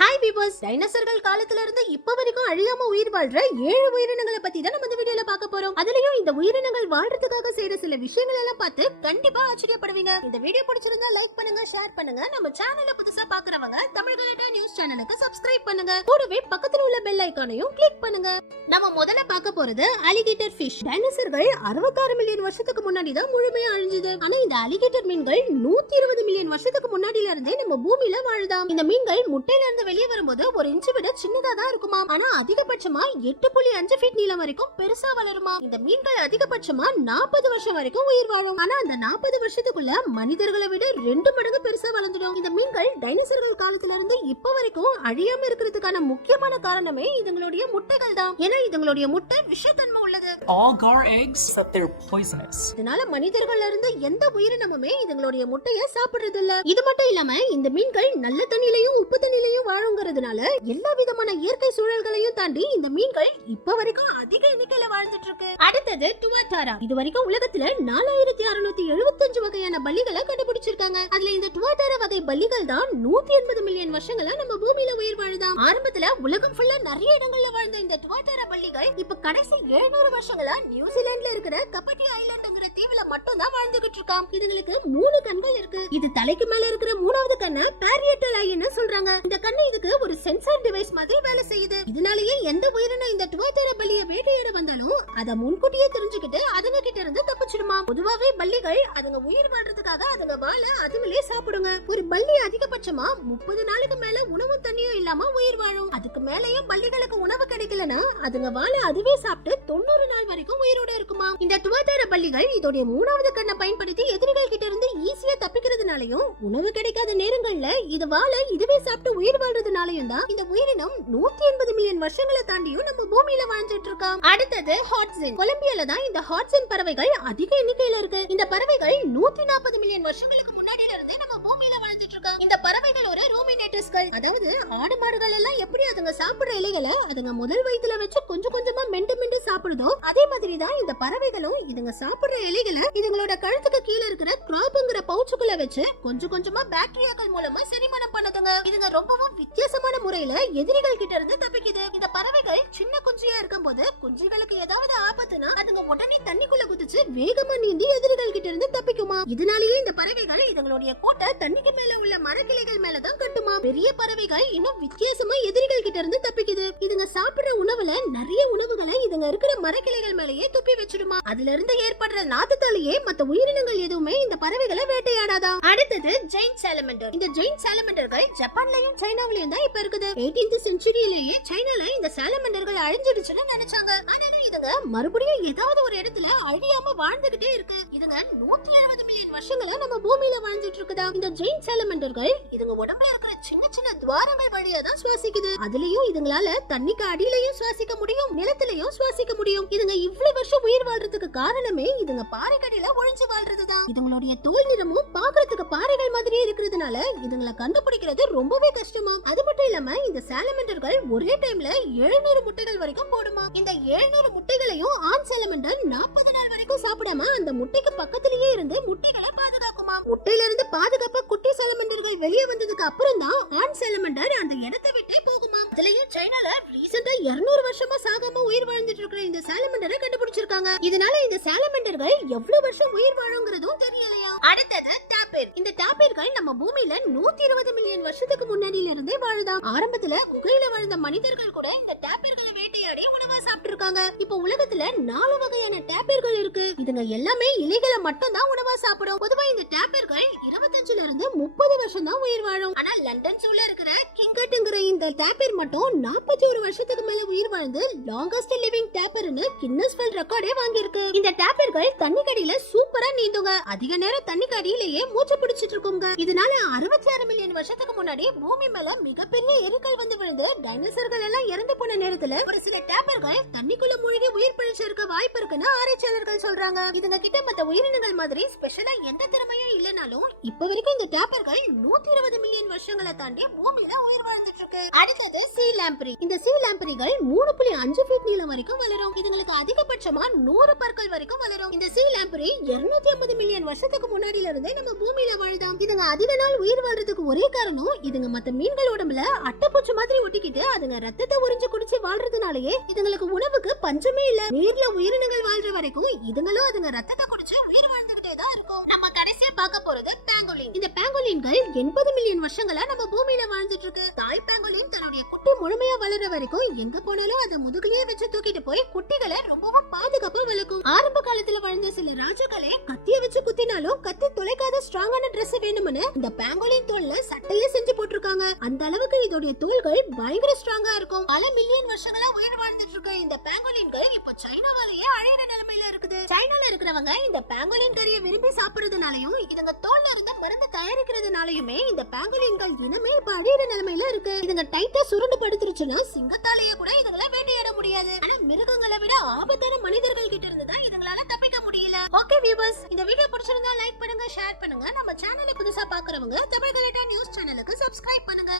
Hi viewers, டைனோசர்கள் காலத்துல இருந்து இப்ப வரைக்கும் அழியாம உயிர் வாழ்ற 7 உயிரினங்களை பத்தி தான் நம்ம இந்த வீடியோல பார்க்க போறோம். அதுலயும் இந்த உயிரினங்கள் வாழ்றதுக்காக செய்யற சில விஷயங்கள் எல்லாம் பார்த்து கண்டிப்பா ஆச்சரியப்படுவீங்க. இந்த வீடியோ பிடிச்சிருந்தா லைக் பண்ணுங்க, ஷேர் பண்ணுங்க. நம்ம சேனலை புதுசா பாக்குறவங்க தமிழ் கனடா நியூஸ் சேனலுக்கு சப்ஸ்கிரைப் பண்ணுங்க. கூடவே பக்கத்துல உள்ள பெல் ஐகானையும் கிளிக் பண்ணுங்க. நம்ம முதல்ல பார்க்க போறது அலிகேட்டர் ஃபிஷ். டைனோசர்கள் 66 மில்லியன் வருஷத்துக்கு முன்னாடி தான் முழுமையா அழிஞ்சது. ஆனா இந்த அலிகேட்டர் மீன்கள் 120 மில்லியன் வருஷத்துக்கு முன்னாடில இருந்தே நம்ம பூமியில வாழுதாம். இந்த மீன்கள் முட்டையில இருந்து வெளியே வரும்போது ஒரு இன்ச் விட சின்னதா தான் இருக்குமா. ஆனா அதிகபட்சமா 8.5 ஃபீட் நீளம் வரைக்கும் பெருசா வளருமா. இந்த மீன்கள் அதிகபட்சமா 40 வருஷம் வரைக்கும் உயிர் வாழும். ஆனா அந்த 40 வருஷத்துக்குள்ள மனிதர்களை விட 2 மடங்கு பெருசா வளர்ந்துடும். இந்த மீன்கள் டைனோசர்கள் காலத்துல இருந்து இப்ப வரைக்கும் அழியாம இருக்கிறதுக்கான முக்கியமான காரணமே இதுங்களுடைய முட்டைகள் தான். ஏன்னா இதுங்களுடைய முட்டை விஷத்தன்மை உள்ளது. All gar eggs are poisonous. இதனால மனிதர்கள்ல இருந்து எந்த உயிரினமுமே இதுங்களுடைய முட்டையை சாப்பிடுறது இல்ல. இது மட்டும் இல்லாம இந்த மீன்கள் நல்ல தண்ணியிலையும் உப்பு தண்ணியிலையும் வாழுங்கிறதுனால எல்லா விதமான இயற்கை சூழல்களையும் தாண்டி இந்த மீன்கள் இப்ப வரைக்கும் அதிக எண்ணிக்கையில வாழ்ந்துட்டு இருக்கு. அடுத்தது டுவாட்டாரா. இது வரைக்கும் உலகத்துல 4675 வகையான பல்லிகளை கண்டுபிடிச்சிருக்காங்க. அதுல இந்த டுவாட்டாரா வகை பல்லிகள் தான் 180 மில்லியன் வருஷங்களா நம்ம பூமியில உயிர் வாழுதாம். ஆரம்பத்துல உலகம் ஃபுல்லா நிறைய இடங்கள்ல வாழ்ந்த இந்த டுவாட்டாரா பல்லிகள் இப்ப கடைசி 700 வருஷங்களா நியூசிலாந்துல இருக்கிற கப்பட்டி ஐலாண்டுங்கிற தீவுல மட்டும் தான் வாழ்ந்துகிட்டு இருக்காம். இதுங்களுக்கு 3 கண்கள் இருக்கு. இது தலைக்கு மேல இருக்கிற 3வது கண்ணை பேரியட்டல் ஐன்னு சொல்றாங்க. இந்த கண்ணு இதுக்கு ஒரு சென்சார் டிவைஸ் மாதிரி வேலை செய்யுது. இதனாலேயே எந்த உயிரினம் இந்த டுவாட்டாரா பல்லியை வேட்டையாட வந்தாலும் அத முன்கூட்டியே தெரிஞ்சுக்கிட்டு அதுங்க கிட்ட இருந்து தப்பிச்சிடுமா. பொதுவாவே பல்லிகள் அதுங்க உயிர் வாழ்றதுக்காக அதுங்க வாழ அதுங்களே சாப்பிடுங்க. ஒரு பல்லி அதிகபட்சமா 30 நாளுக்கு மேல உணவும் தண்ணியும் இல்லாம உயிர் வாழும். அதுக்கு மேலயும் பல்லிகளுக்கு உணவு கிடைக்கலனா அதுங்க வாழ அதுவே சாப்பிட்டு 90 நாள் வரைக்கும் உயிரோட இருக்குமா. இந்த டுவாட்டாரா பல்லிகள் இதோட 3வது கண்ணை பயன்படுத்தி எதிரிகள் கிட்ட இருந்து ஈஸியா தப்பிக்கிறதுனாலயும் உணவு கிடைக்காத நேரங்கள்ல இது வாழ இதுவே சாப்பிட்டு உயிர் வாழ்றதுனாலயும் தான் இந்த உயிரினம் 180 மில்லியன் வருஷங்களை தாண்டியும் நம்ம பூமியில வாழ்ந்துட்டு இருக்கோம். அடுத்தது ஹாட்ஸின். கொலம்பியால தான் இந்த ஹாட்ஸின் பறவைகள் அதிக எண்ணிக்கையில இருக்கு. இந்த பறவைகள் 140 மில்லியன் வருஷங்களுக்கு முன்னாடில இருந்தே நம்ம பூமியில வாழ்ந்துட்டு இருக்கோம். இந்த பறவைகள் ஒரு ரூமினேட்டர்ஸ்கள். அதாவது ஆடு மாடுகள் எல்லாம் எப்படி அதுங்க சாப்பிடுற இலைகளை அதுங்க முதல் வயித்துல வச்சு கொஞ்சம் கொஞ்சமா மெண்டு மெண்டு சாப்பிடுதோ அதே மாதிரி தான் இந்த பறவைகளும் இதுங்க சாப்பிடுற இலைகளை இதுங்களோட கழுத்துக்கு கீழே இருக்கிற கிராப்ங்கிற பவுச்சுக்குள்ள வச்சு கொஞ்சம் கொஞ்சமா பாக்டீரியாக்கள் மூலமா செரிமானம் பண்ணுதுங்க. இதுங்க ரொம்பவும் வித்தியாசமான முறையில எதிரிகள் கிட்ட இருந்து தப்பிக்குது. இந்த பறவைகள் சின்ன குஞ்சியா இருக்கும்போது குஞ்சுகளுக்கு ஏதாவது ஆபத்துனா அதுங்க உடனே தண்ணிக்குள்ள குதிச்சு வேகமா நீந்தி எதிரிகள் கிட்ட இருந்து தப்பிக்குமா. இதனாலேயே இந்த பறவைகள் இதுங்களுடைய கூட்டை தண்ணிக்கு மேல உள்ள மரக்கிளைகள் மேலதான் கட்டுமா. பெரிய பறவைகள் இன்னும் வித்தியாசமா எதிரிகள் கிட்ட இருந்து தப்பிக்குது. இதுங்க சாப்பிடுற உணவுல நிறைய உணவுகளை இதுங்க இருக்கிற மரக்கிளைகள் மேலேயே துப்பி வச்சிடுமா. அதுல இருந்து ஏற்படுற நாத்தத்தாலேயே மத்த உயிரினங்கள் எதுவுமே இந்த பறவைகளை வேட்டையாடாதான். அடுத்தது ஜெயின்ட் சாலமண்டர். இந்த ஜெயின்ட் சாலமண்டர்கள் ஜப்பான்லயும் சைனாவிலயும் தான் இப்ப இருக்குது. 18th செஞ்சுரியிலேயே சைனால இந்த சாலமண்டர்கள் அழிஞ்சிடுச்சுன்னு நினைச்சாங்க. ஆனாலும் இதுங்க மறுபடியும் ஏதாவது ஒரு இடத்துல அழியாம வாழ்ந்துகிட்டே இருக்கு. இதுங்க 170 மில்லியன் வருஷங்களா நம்ம பூமியில வாழ்ந்துட்டு இருக்குதா. இந்த ஜெயின்ட் சாலமண்டர்கள் இதுங்க உடம்புல இருக்கிற சின்ன சின்ன துவாரங்கள் வழியா தான் சுவாசிக்குது. அதுலயும் இதுங்களால தண்ணிக்கு அடியிலையும் சுவாசிக்க முடியும், நிலத்திலையும் சுவாசிக்க முடியும். இதுங்க இவ்வளவு வருஷம் உயிர் வாழ்றதுக்கு காரணமே இதுங்க பாறைக்கடியில ஒழிஞ்சு வாழ்றதுதான். இதுங்களுடைய தோல் நிறமும் பாக்குறதுக்கு பாறைகள் மாதிரி இருக்கிறதுனால இதுங்களை கண்டுபிடிக்கிறது ரொம்பவே கஷ்டமா. அது மட்டும் இல்லாம இந்த சாலமண்டர்கள் ஒரே டைம்ல 700 முட்டைகள் வரைக்கும் போடுமா. இந்த 700 முட்டைகளையும் ஆண் சாலமண்டர் 40 நாள் வரைக்கும் சாப்பிடாம அந்த முட்டைக்கு பக்கத்திலேயே இருந்து முட்டைகளை பாதுகாக்குமா. முட்டையில இருந்து பாதுகாப்பா குட்டி சாலமண்டர்கள் வெளியே வந்ததுக்கு அப்புறம் தான் ஆண் சாலமண்டர் அந்த இடத்தை விட்டே போகுமா. இதுலயும் சைனால ரீசெண்டா 200 வருஷமா சாகாம உயிர் வாழ்ந்துட்டு இருக்கிற இந்த சாலமண்டரை கண்டுபிடிச்சிருக்காங்க. இதனால இந்த சாலமண்டர்கள் எவ்வளவு வருஷம் உயிர் வாழுங்கிறதும் தெரியலையா. அடுத்தது டாபிர். இந்த டாபிர்கள் நம்ம பூமியில 120 மில்லியன் வருஷத்துக்கு முன்னாடியில இருந்தே வாழுதாம். ஆரம்பத்துல குகையில வாழ்ந்த மனிதர்கள் கூட இந்த டாபிர்களை வேட்டையாடி உணவா சாப்பிட்டு இருக்காங்க. இப்ப உலகத்துல 4 வகையான டாபிர்கள் இருக்கு. இதுங்க எல்லாமே இலைகளை மட்டும் தான் உணவா சாப்பிடும். பொதுவா இந்த டாபிர்கள் 25ல இருந்து 30 வருஷம் தான் உயிர் வாழும். ஆனா லண்டன் ஜூல இருக்கிற கிங்கட்ங்கிற இந்த டாபிர் மட்டும் 41 வருஷத்துக்கு மேல உயிர் வாழ்ந்து லாங்கஸ்ட் லிவிங் டாபிர்னு கின்னஸ் வேர்ல்ட் ரெக்கார்டே வாங்கி இருக்கு. இந்த டாபிர்கள் தண்ணிக்கடியில சூப்பரா நீந்துங்க. அதிக நேரம் தண்ணிக்கடியிலேயே மூச்சு பிடிச்சிட்டு இருக்குங்க. இதனால 66 மில்லியன் வருஷத்துக்கு முன்னாடி பூமி மேல மிகப்பெரிய எரிக்கல் வந்து விழுந்து டைனோசர்கள் எல்லாம் இறந்து போன நேரத்துல ஒரு சில டாபிர்கள் தண்ணிக்குள்ள மூழ்கி உயிர் பிழைச்சிருக்க வாய்ப்பு இருக்குன்னு ஆராய்ச்சியாளர்கள் சொல்றாங்க. இதுங்க கிட்ட மத்த உயிரினங்கள் மாதிரி ஸ்பெஷலா எந்த திறமையும் இல்லனாலும் இப்ப வரைக்கும் இந்த டாபிர்கள் 120 மில்லியன் வருஷங்களை தாண்டி பூமியில உயிர் வாழ்ந்துட்டு இருக்கு. அடுத்தது சீ லாம்பரி. இந்த சீ லாம்பரிகள் 3.5 ஃபீட் நீளம் வரைக்கும் வளரும். இதுங்களுக்கு அதிகபட்சமா 100 பற்கள் வரைக்கும் வளரும். இந்த சீ லாம்பரி 250 மில்லியன் வருஷத்துக்கு முன்னாடில இருந்தே நம்ம பூமியில வாழுதாம். இதுங்க அதிக நாள் உயிர் வாழ்றதுக்கு ஒரே காரணம் இதுங்க மத்த மீன்கள் உடம்புல அட்டைப்பூச்சி மாதிரி ஒட்டிக்கிட்டு அதுங்க ரத்தத்தை உறிஞ்சு குடிச்சு வாழ்றதுனாலயே இதுங்களுக்கு உணவுக்கு பஞ்சமே இல்ல. நீர்ல உயிரினங்கள் வாழ்ற வரைக்கும் இதுங்களும் அதுங்க ரத்தத்தை குடிச்சு உயிர் வாழ்ந்துகிட்டே தான் இருக்கும். நம்ம கடைசியா பார்க்க போறது பேங்கோலின். இந்த பேங்கோலின்கள் 80 மில்லியன் வருஷங்களா நம்ம பூமியில வாழ்ந்துட்டு இருக்கு. தாய் பேங்கோலின் தன்னுடைய குட்டி முழுமையா வளர வரைக்கும் எங்க போனாலும் அதை முதுகையே வச்சு தூக்கிட்டு போய் குட்டிகளை ரொம்பவும் பாதுகாப்பா வளர்க்கும். ஆரம்ப காலத்துல வாழ்ந்த சில ராஜாக்களே கத்திய வச்சு குத்தினாலும் கத்தி துளைக்காத ஸ்ட்ராங்கான Dress வேணும்னு இந்த பேங்கோலின் தோல்ல சட்டையே செஞ்சு போட்டிருக்காங்க. அந்த அளவுக்கு இதோடைய தோல்கள் பயங்கர ஸ்ட்ராங்கா இருக்கும். பல மில்லியன் வருஷங்களா உயிர் வாழ்ந்துட்டு இருக்க இந்த பேங்கோலின்கள் இப்ப சைனாவாலேயே அழியிற நிலைமையில இருக்குது. சைனால இருக்கிறவங்க இந்த பேங்கோலின் கறியை விரும்பி சாப்பிடுறதுனாலயும் இதுங்க தோல்ல இருந்து மருந்து தயாரிக்கிறதுனாலயுமே இந்த பேங்கோலின்கள் இனமே இப்ப அழியிற நிலைமையில இருக்கு. இதுங்க டைட்டா சுருண்டு படுத்துருச்சுன்னா சிங்கத்தாலேயே கூட இதுங்களை வேட்டையாட முடியாது. ஆனா மிருகங்களை விட ஆபத்தான மனிதர்கள் கிட்ட இருந்து தான் இதுங்களால தப்பிக்க முடியல. ஓகே வியூவர்ஸ், இந்த வீடியோ பிடிச்சிருந்தா லைக் பண்ணுங்க, ஷேர் பண்ணுங்க. நம்ம சேனலை புதுசா பாக்குறவங்க தமிழ் கலாட்டா நியூஸ் சேனலுக்கு சப்ஸ்கிரைப் பண்ணுங்க.